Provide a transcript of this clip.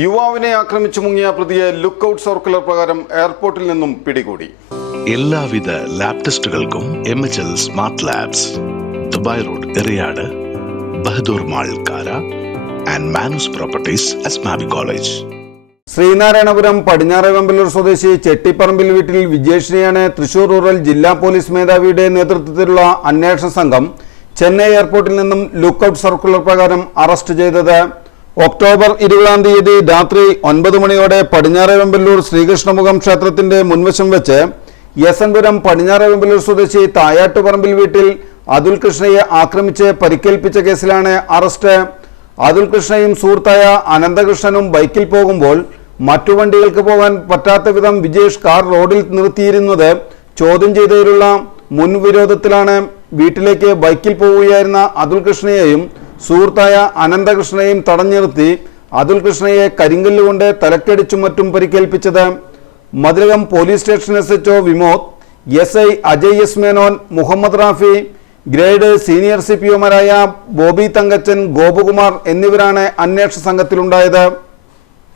യുവാവിനെ ആക്രമിച്ചു മുങ്ങിയ പ്രതിയെ ലുക്കൌട്ട് സർക്കുലർ പ്രകാരം എയർപോർട്ടിൽ നിന്നും പിടികൂടി. എല്ലാവിധ ലാബ് ടെസ്റ്റുകൾക്കും MHL smart labs, Dubai road, Eriyad, Bahadur mall, Kara and Manus properties, Asmabi college. Sreenarayanapuram പടിഞ്ഞാറേവെമ്പലൂർ സ്വദേശി ചെട്ടിപ്പറമ്പിൽ വീട്ടിൽ വിജേഷിനെയാണ് തൃശൂർ റൂറൽ ജില്ലാ പോലീസ് മേധാവിയുടെ നേതൃത്വത്തിലുള്ള അന്വേഷണ സംഘം ചെന്നൈ എയർപോർട്ടിൽ നിന്നും ലുക്കൌട്ട് സർക്കുലർ പ്രകാരം അറസ്റ്റ് ചെയ്തത്. ഒക്ടോബർ 20-ാം തീയതി രാത്രി 9 മണിയോടെ പടിഞ്ഞാറേവെമ്പലൂർ ശ്രീകൃഷ്ണമുഖം ക്ഷേത്രത്തിന്റെ മുൻവശം വെച്ച് യസൻപുരം പടിഞ്ഞാറേവെമ്പലൂർ സ്വദേശി തായാട്ടുപറമ്പിൽ വീട്ടിൽ അതുൽ കൃഷ്ണയെ ആക്രമിച്ച് പരിക്കേൽപ്പിച്ച കേസിലാണ് അറസ്റ്റ്. അതുൽ കൃഷ്ണയും സുഹൃത്തായ അനന്തകൃഷ്ണനും ബൈക്കിൽ പോകുമ്പോൾ മറ്റു വണ്ടികൾക്ക് പോകാൻ പറ്റാത്ത വിധം വിജേഷ് കാർ റോഡിൽ നിർത്തിയിരുന്നത് ചോദ്യം ചെയ്തതിലുള്ള മുൻവിരോധത്തിലാണ് വീട്ടിലേക്ക് ബൈക്കിൽ പോവുകയായിരുന്ന അതുൽ കൃഷ്ണയെയും സുഹൃത്തായ അനന്തകൃഷ്ണയെയും തടഞ്ഞു നിർത്തി അതുൽ കൃഷ്ണയെ കരിങ്കല്ലുകൊണ്ട് തലക്കടിച്ചും മറ്റും പരിക്കേൽപ്പിച്ചത്. Mathilakam police station SHO Vimod, SI Ajay S Menon, Muhammad Rafi, grade senior CPOമാരായ ബോബി തങ്കച്ചൻ, ഗോപകുമാർ എന്നിവരാണ് അന്വേഷണ സംഘത്തിലുണ്ടായത്.